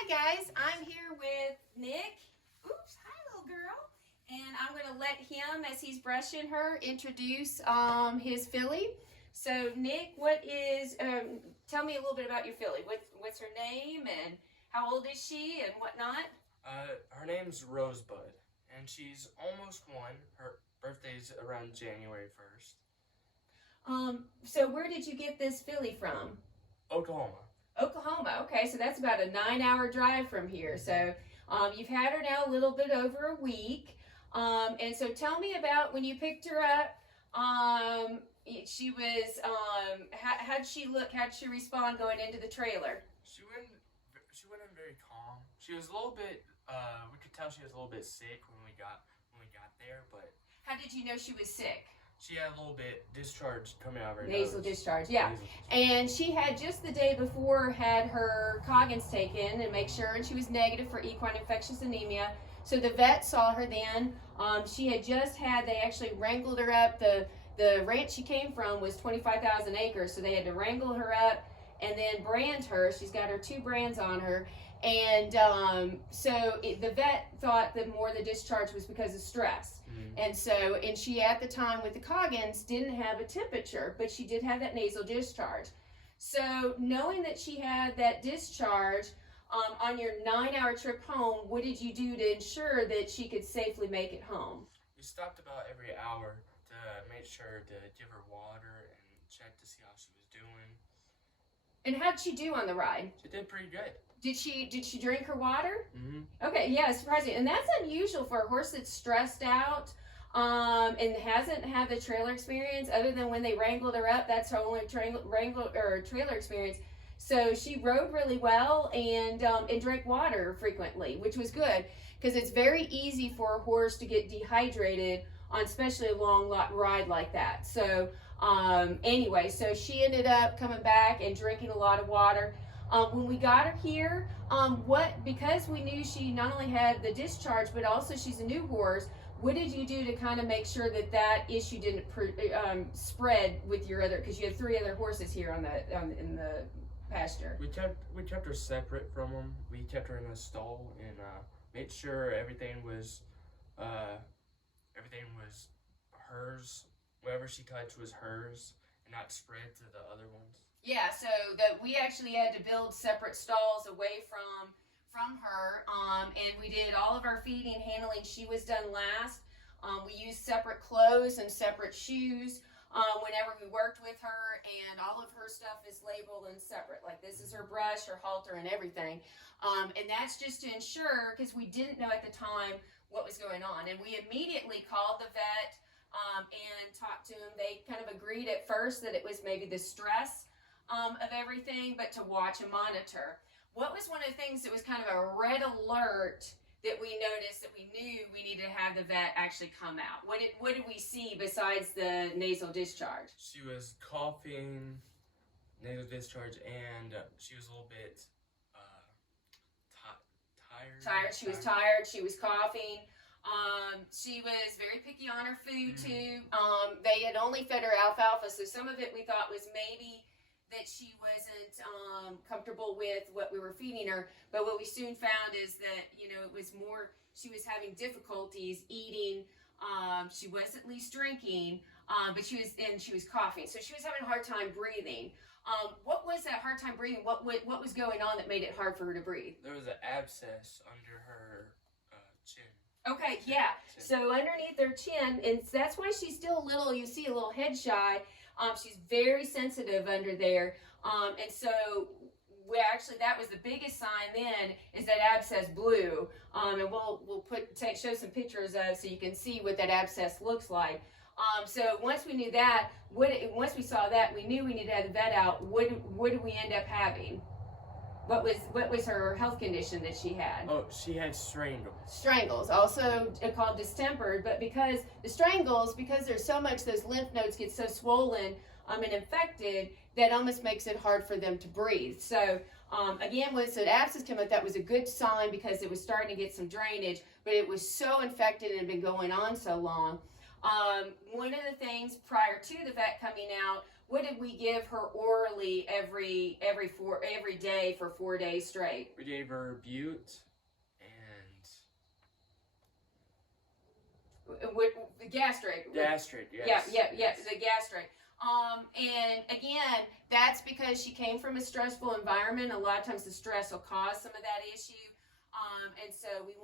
Hi guys, I'm here with Nick. Oops, hi little girl. And I'm going to let him, as he's brushing her, introduce his filly. So Nick, tell me a little bit about your filly. What's her name and how old is she and whatnot? Her name's Rosebud, and she's almost 1. Her birthday's around January 1st. So where did you get this filly from? Oklahoma. Oklahoma. Okay, so that's about a 9-hour drive from here. So you've had her now a little bit over a week. And so tell me about when you picked her up. She was, how'd she look? How'd she respond going into the trailer? She went in very calm. She was a little bit, we could tell she was a little bit sick when we got there, but. How did you know she was sick? She had a little bit discharge coming out of her nasal nose. Discharge, yeah. And she had just the day before had her Coggins taken and make sure, and she was negative for equine infectious anemia. So the vet saw her then. She had just had, they actually wrangled her up. The ranch she came from was 25,000 acres, so they had to wrangle her up and then brand her. She's got her 2 brands on her. And the vet thought that more of the discharge was because of stress. And she at the time with the Coggins didn't have a temperature, but she did have that nasal discharge. So knowing that she had that discharge on your 9-hour trip home, what did you do to ensure that she could safely make it home? We stopped about every hour to make sure to give her water and check to see how she was doing. And how'd she do on the ride? She did pretty good. Did she drink her water? Mm-hmm. Okay, yeah, surprising. And that's unusual for a horse that's stressed out and hasn't had the trailer experience other than when they wrangled her up. That's her only trailer experience. So she rode really well and drank water frequently, which was good because it's very easy for a horse to get dehydrated on especially a long ride like that. So anyway, so she ended up coming back and drinking a lot of water. When we got her here, because we knew she not only had the discharge, but also she's a new horse, what did you do to kind of make sure that issue didn't spread with your other, because you had 3 other horses here in the pasture? We kept her separate from them. We kept her in a stall and made sure everything was hers. Whatever she touched was hers and not spread to the other ones. Yeah, so we actually had to build separate stalls away from her, and we did all of our feeding and handling. She was done last. We used separate clothes and separate shoes whenever we worked with her, and all of her stuff is labeled and separate. Like this is her brush, her halter, and everything. And that's just to ensure, because we didn't know at the time what was going on. And we immediately called the vet and talked to him. They kind of agreed at first that it was maybe the stress of everything, but to watch and monitor. What was one of the things that was kind of a red alert that we noticed that we knew we needed to have the vet actually come out? What did we see besides the nasal discharge? She was coughing, nasal discharge, and she was a little bit tired. She was tired. She was coughing. She was very picky on her food too. They had only fed her alfalfa, so some of it we thought was maybe that she wasn't comfortable with what we were feeding her. But what we soon found is that, it was more, she was having difficulties eating. She was at least drinking, but she was coughing. So she was having a hard time breathing. What was that hard time breathing? What was going on that made it hard for her to breathe? There was an abscess under her chin. Okay, yeah. So underneath her chin, and that's why she's still a little, you see a little head shy. She's very sensitive under there. And so that was the biggest sign then, is that abscess blew. And we'll show some pictures of so you can see what that abscess looks like. So once we knew that, once we saw that, we knew we needed to have the vet out. What did we end up having? What was her health condition that she had? Oh, she had strangles. Strangles, also called distempered, but because there's so much, those lymph nodes get so swollen and infected, that almost makes it hard for them to breathe. So again, when the abscess came out, that was a good sign because it was starting to get some drainage, but it was so infected and had been going on so long. One of the things prior to the vet coming out what did we give her orally every day for 4 days straight? We gave her Butte and The gastric. gastric. Yes. Yeah, the gastric. And again, that's because she came from a stressful environment. A lot of times the stress will cause some of that issue. And so we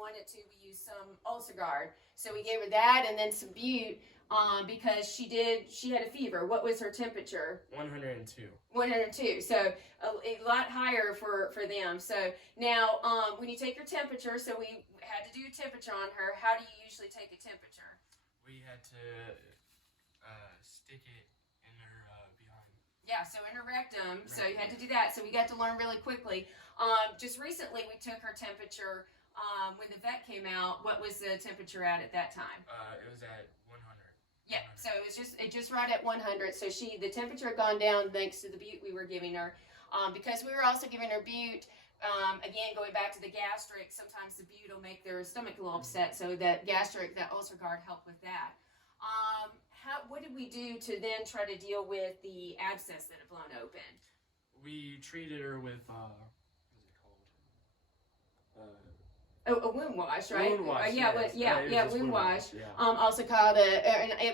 use some Ulcigard. So we gave her that and then some Butte, because she had a fever. What was her temperature? 102. 102. So a lot higher for them. So now, when you take her temperature, so we had to do a temperature on her. How do you usually take a temperature? We had to stick it in her behind. Yeah, so in her rectum. Right. So you had to do that. So we got to learn really quickly. Just recently, we took her temperature. When the vet came out, what was the temperature at that time? It was at 100. Yeah, so it just right at 100. So the temperature had gone down thanks to the Butte we were giving her. Because we were also giving her Butte, again, going back to the gastric, sometimes the Butte will make their stomach a little upset. So that Ulcigard helped with that. What did we do to then try to deal with the abscess that had blown open? We treated her with what is it called? A wound wash, right? Wound wash. Wound wash. Yeah. Also called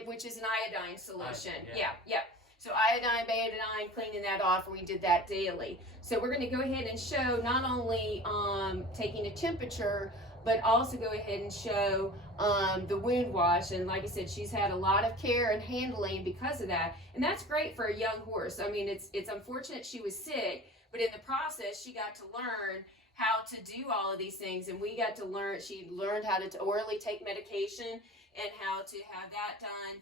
which is an iodine solution. Yeah. So iodine, betadine, cleaning that off, and we did that daily. So we're going to go ahead and show not only taking a temperature, but also go ahead and show the wound wash. And like I said, she's had a lot of care and handling because of that, and that's great for a young horse. I mean, it's unfortunate she was sick, but in the process, she got to learn how to do all of these things, and we got to learn. She learned how to orally take medication and how to have that done,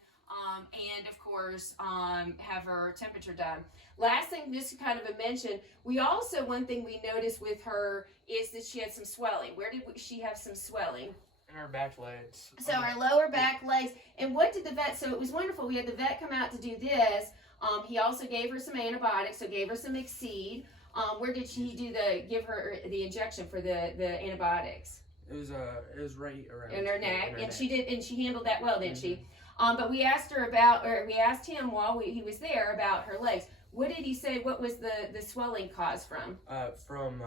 and of course have her temperature done. Last thing, just kind of a mention, we also, one thing we noticed with her is that she had some swelling. Where did she have some swelling? In her back legs. So her lower back legs. And what did the vet, so it was wonderful, we had the vet come out to do this. He also gave her some antibiotics, so gave her some Exceed. Where did he give her the injection for the antibiotics? It was right around in her neck, and neck. she handled that well, didn't she? But we asked him while he was there about her legs. What did he say? What was the swelling caused from? From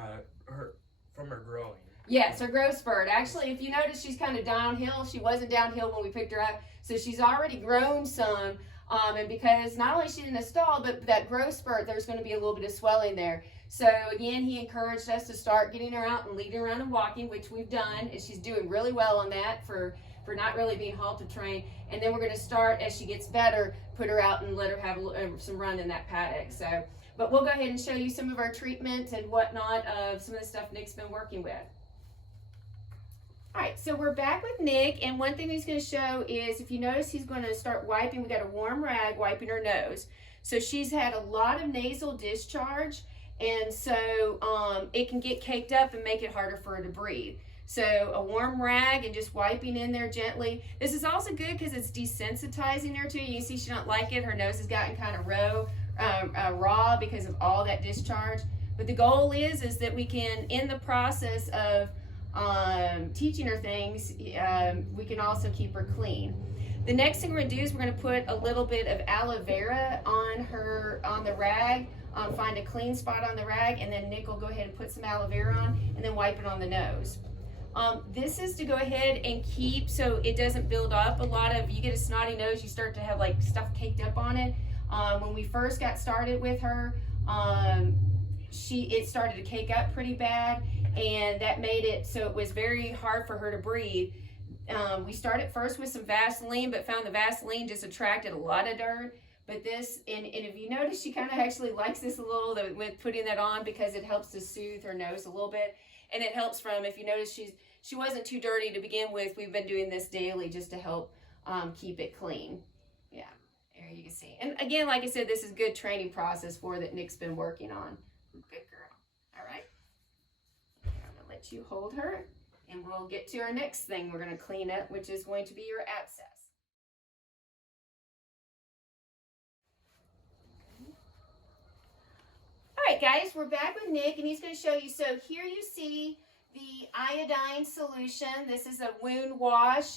her growing. Yes, her growth spurt. Actually, if you notice, she's kind of downhill. She wasn't downhill when we picked her up, so she's already grown some. And because not only she's in a stall, but that growth spurt, there's going to be a little bit of swelling there. So again, he encouraged us to start getting her out and leading her around and walking, which we've done, and she's doing really well on that for not really being halter trained. And then we're going to start, as she gets better, put her out and let her have some run in that paddock. So, but we'll go ahead and show you some of our treatment and whatnot of some of the stuff Nick's been working with. All right, so we're back with Nick, and one thing he's going to show is, if you notice, he's going to start wiping. We got a warm rag wiping her nose. So she's had a lot of nasal discharge, and so it can get caked up and make it harder for her to breathe. So a warm rag and just wiping in there gently. This is also good because it's desensitizing her too. You can see she don't like it. Her nose has gotten kind of raw because of all that discharge. But the goal is that we can, in the process of teaching her things, we can also keep her clean. The next thing we're going to do is we're going to put a little bit of aloe vera on the rag, find a clean spot on the rag, and then Nick will go ahead and put some aloe vera on and then wipe it on the nose. This is to go ahead and keep so it doesn't build up a lot of, you get a snotty nose, you start to have like stuff caked up on it. When we first got started with her, it started to cake up pretty bad, and that made it so it was very hard for her to breathe. We started first with some Vaseline, but found the Vaseline just attracted a lot of dirt. But this, and if you notice, she kind of actually likes this a little with putting that on, because it helps to soothe her nose a little bit. And it helps from, if you notice, she wasn't too dirty to begin with. We've been doing this daily just to help keep it clean. Yeah, there you can see. And again, like I said, this is a good training process that Nick's been working on. Good girl. All right. I'm going to let you hold her, and we'll get to our next thing we're going to clean up, which is going to be your abscess. All right, guys, we're back with Nick, and he's going to show you. So here you see the iodine solution. This is a wound wash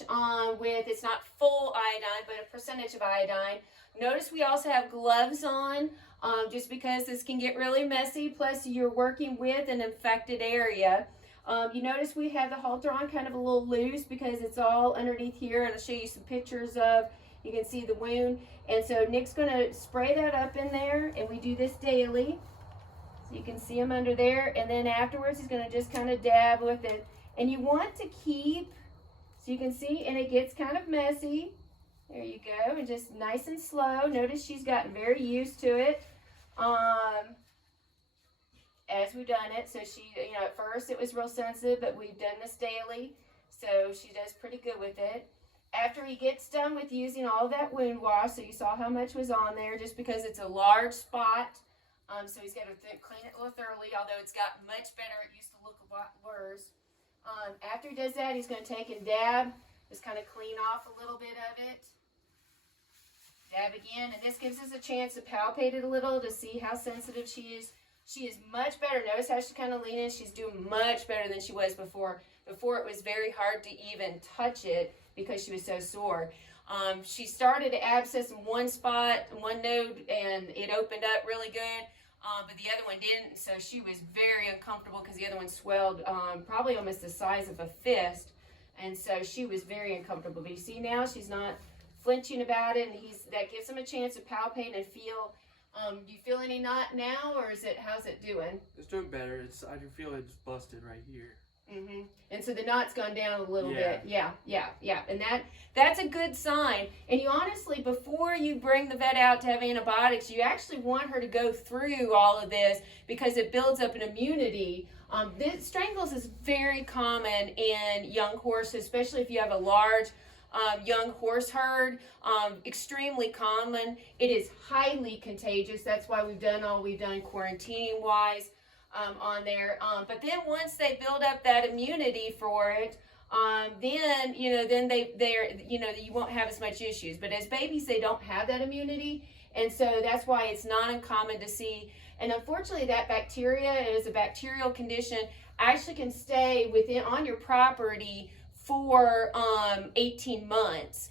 with, it's not full iodine, but a percentage of iodine. Notice we also have gloves on just because this can get really messy. Plus you're working with an infected area. You notice we have the halter on kind of a little loose because it's all underneath here, and I'll show you some pictures of, you can see the wound. And so Nick's going to spray that up in there, and we do this daily. So you can see him under there, and then afterwards he's going to just kind of dab with it. And you want to keep, so you can see, and it gets kind of messy. There you go, and just nice and slow. Notice she's gotten very used to it as we've done it. So she, you know, at first it was real sensitive, but we've done this daily, so she does pretty good with it. After he gets done with using all that wound wash, so you saw how much was on there, just because it's a large spot. So he's got to clean it a little thoroughly, although it's got much better. It used to look a lot worse. After he does that, he's going to take and dab, just kind of clean off a little bit of it. Dab again, and this gives us a chance to palpate it a little to see how sensitive she is. She is much better. Notice how she's kind of leaning. She's doing much better than she was before. Before it was very hard to even touch it because she was so sore. She started to abscess in one spot, one node, and it opened up really good. But the other one didn't, so she was very uncomfortable because the other one swelled probably almost the size of a fist, and so she was very uncomfortable. But you see now she's not flinching about it, and that gives him a chance to palpate and feel. Do you feel any knot now, or how's it doing? It's doing better. I can feel it's busted right here. And so the knot's gone down a little bit. Yeah. And that's a good sign. And you honestly, before you bring the vet out to have antibiotics, you actually want her to go through all of this because it builds up an immunity. This Strangles is very common in young horses, especially if you have a large young horse herd. Extremely common. It is highly contagious. That's why we've done all we've done quarantining wise. On there, but then once they build up that immunity for it, then you won't have as much issues. But as babies, they don't have that immunity, and so that's why it's not uncommon to see. And unfortunately, that bacteria, it is a bacterial condition, actually can stay on your property for 18 months.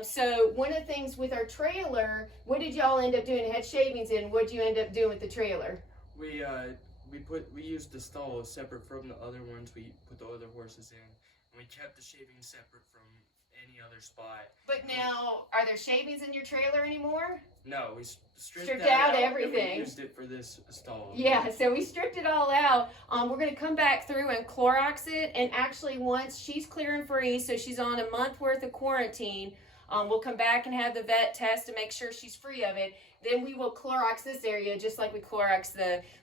So one of the things with our trailer, what did y'all end up doing? It had shavings in. What did you end up doing with the trailer? We used the stall separate from the other ones. We put the other horses in, and we kept the shavings separate from any other spot. But now, are there shavings in your trailer anymore? No, we stripped out And everything. we used it for this stall. Yeah, so we stripped it all out. We're going to come back through and Clorox it, and actually once she's clear and free, so she's on a month worth of quarantine, we'll come back and have the vet test to make sure she's free of it. Then we will Clorox this area just like we Clorox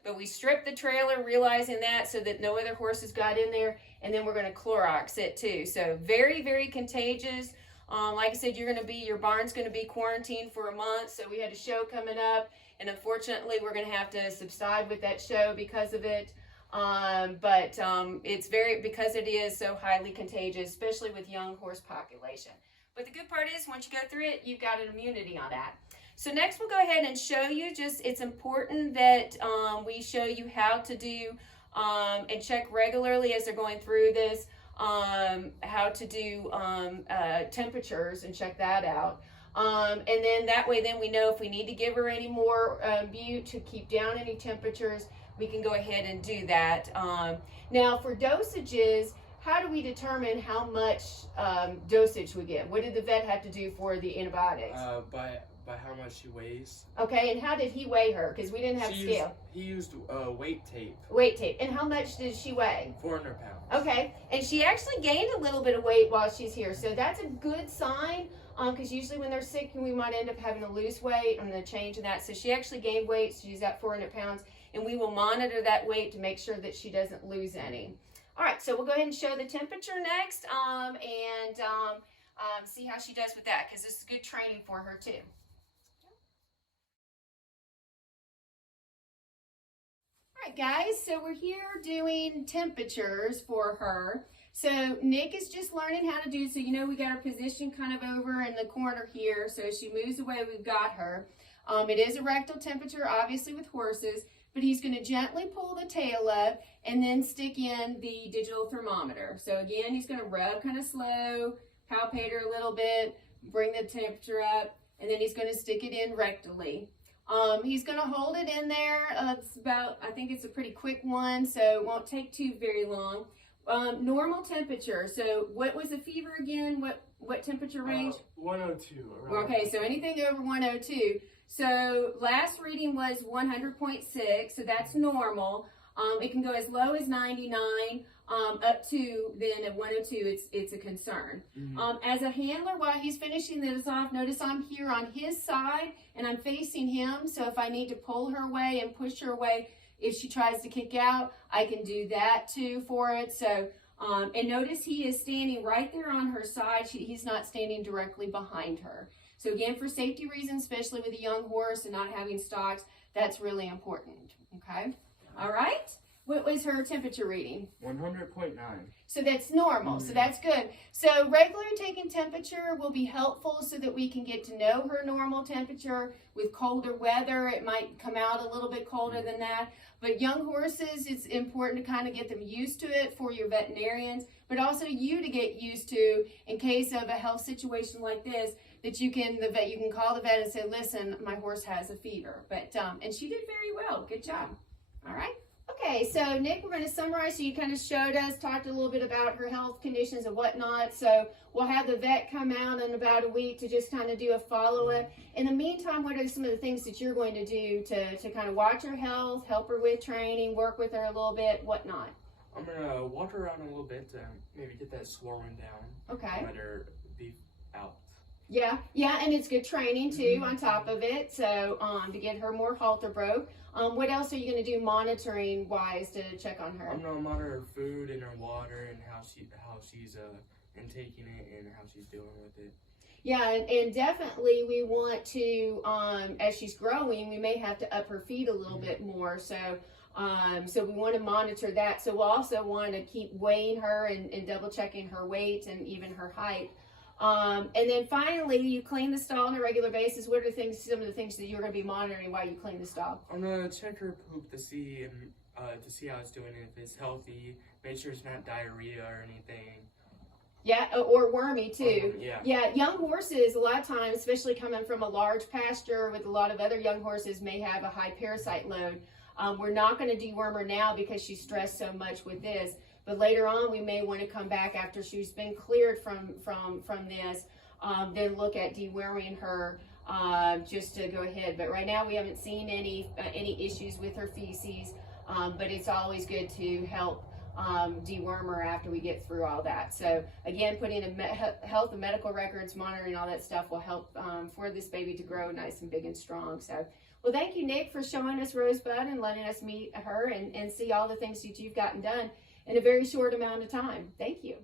but we stripped the trailer, realizing that, so that no other horses got in there, and then we're going to Clorox it too. So very, very contagious. Like I said, your barn's going to be quarantined for a month, so we had a show coming up, and unfortunately we're going to have to subside with that show because of it. But it's because it is so highly contagious, especially with young horse population. But the good part is once you go through it, you've got an immunity on that. So next we'll go ahead and show you, it's important that we show you how to do and check regularly as they're going through this, how to do temperatures and check that out. And then that way we know if we need to give her any more bute to keep down any temperatures, we can go ahead and do that. Now for dosages, how do we determine how much dosage we give? What did the vet have to do for the antibiotics? By how much she weighs. Okay, and how did he weigh her? Because we didn't have scale. He used weight tape. Weight tape. And how much did she weigh? 400 pounds. Okay, and she actually gained a little bit of weight while she's here, so that's a good sign. Because usually when they're sick, we might end up having to lose weight and then change in that. So she actually gained weight, so she's at 400 pounds, and we will monitor that weight to make sure that she doesn't lose any. All right, so we'll go ahead and show the temperature next, and see how she does with that, because this is good training for her too. All right, guys, so we're here doing temperatures for her. So Nick is just learning how to do, so we got her position kind of over in the corner here, so she moves away, we've got her. It is a rectal temperature, obviously, with horses, but he's going to gently pull the tail up and then stick in the digital thermometer. So again, he's going to rub kind of slow, palpate her a little bit, bring the temperature up, and then he's going to stick it in rectally. He's going to hold it in there. It's about, I think it's a pretty quick one, so it won't take too very long. Normal temperature. So what was the fever again? What temperature range? 102. Okay, so anything over 102. So last reading was 100.6, so that's normal. It can go as low as 99, up to then at 102, it's a concern. As a handler, while he's finishing this off, notice I'm here on his side and I'm facing him. So if I need to pull her away and push her away, if she tries to kick out, I can do that too for it. So, and notice he is standing right there on her side. He's not standing directly behind her. So again, for safety reasons, especially with a young horse and not having stocks, that's really important. Okay. All right. What was her temperature reading? 100.9. So that's normal. So that's good. So regular taking temperature will be helpful so that we can get to know her normal temperature. With colder weather, it might come out a little bit colder than that. But young horses, it's important to kind of get them used to it for your veterinarians, but also you to get used to in case of a health situation like this, that you can call the vet and say, listen, my horse has a fever. But and she did very well. Good job. All right. Okay, so Nick, we're going to summarize. So you kind of showed us, talked a little bit about her health conditions and whatnot. So we'll have the vet come out in about a week to just kind of do a follow-up. In the meantime, what are some of the things that you're going to do to kind of watch her health, help her with training, work with her a little bit, whatnot? I'm going to walk her around a little bit to maybe get that swelling down. Okay. Let her be out. Yeah, and it's good training too on top of it. So to get her more halter broke. What else are you going to do monitoring wise to check on her? I'm going to monitor her food and her water and how she's intaking it and how she's doing with it. Yeah, and definitely we want to, as she's growing, we may have to up her feed a little bit more. So so we want to monitor that. So we'll also want to keep weighing her and double checking her weight and even her height. And then finally, you clean the stall on a regular basis. What are some of the things that you're going to be monitoring while you clean the stall? I'm going to check her poop to see how it's doing, if it's healthy, make sure it's not diarrhea or anything. Yeah, or wormy too. Yeah, young horses, a lot of times, especially coming from a large pasture with a lot of other young horses, may have a high parasite load. We're not going to deworm her now because she's stressed so much with this. But later on, we may want to come back after she's been cleared from this, then look at deworming her just to go ahead. But right now, we haven't seen any issues with her feces. But it's always good to help deworm her after we get through all that. So again, putting health and medical records, monitoring all that stuff will help for this baby to grow nice and big and strong. So, well, thank you, Nick, for showing us Rosebud and letting us meet her and see all the things that you've gotten done in a very short amount of time. Thank you.